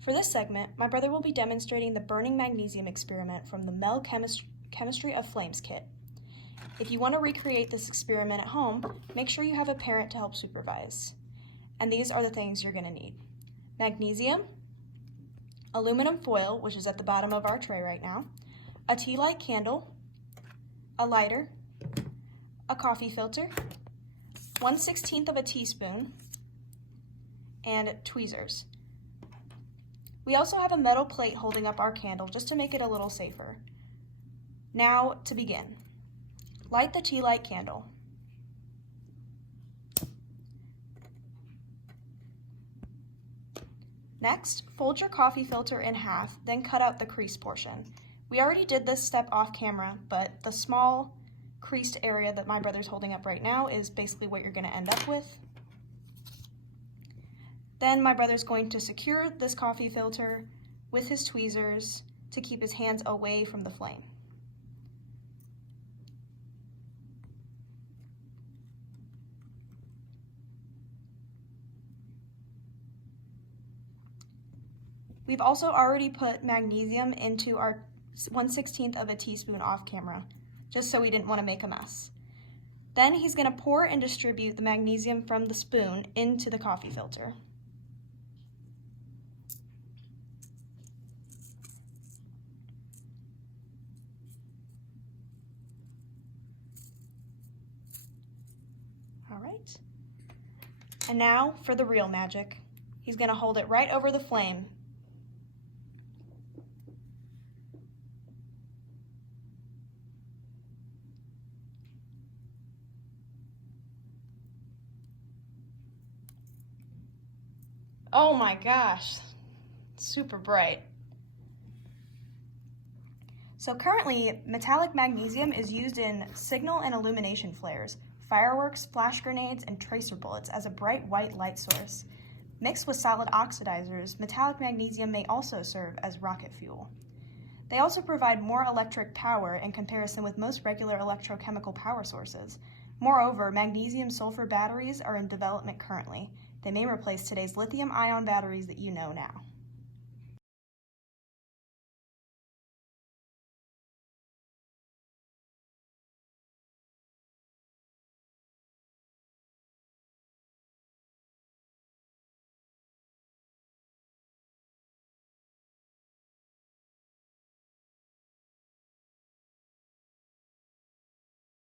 For this segment, my brother will be demonstrating the burning magnesium experiment from the MEL Chemistry of Flames kit. If you want to recreate this experiment at home, make sure you have a parent to help supervise. And these are the things you're going to need: magnesium, aluminum foil, which is at the bottom of our tray right now, a tea light candle, a lighter, a coffee filter, 1/16 of a teaspoon, and tweezers. We also have a metal plate holding up our candle just to make it a little safer. Now to begin. Light the tea light candle. Next, fold your coffee filter in half, then cut out the crease portion. We already did this step off camera, but the small creased area that my brother's holding up right now is basically what you're going to end up with. Then my brother's going to secure this coffee filter with his tweezers to keep his hands away from the flame. We've also already put magnesium into our 1/16 of a teaspoon off camera, just so we didn't want to make a mess. Then he's going to pour and distribute the magnesium from the spoon into the coffee filter. All right. And now for the real magic. He's going to hold it right over the flame. Oh my gosh, super bright. So currently, metallic magnesium is used in signal and illumination flares, fireworks, flash grenades, and tracer bullets as a bright white light source. Mixed with solid oxidizers, metallic magnesium may also serve as rocket fuel. They also provide more electric power in comparison with most regular electrochemical power sources. Moreover, magnesium-sulfur batteries are in development currently. They may replace today's lithium-ion batteries that you know now.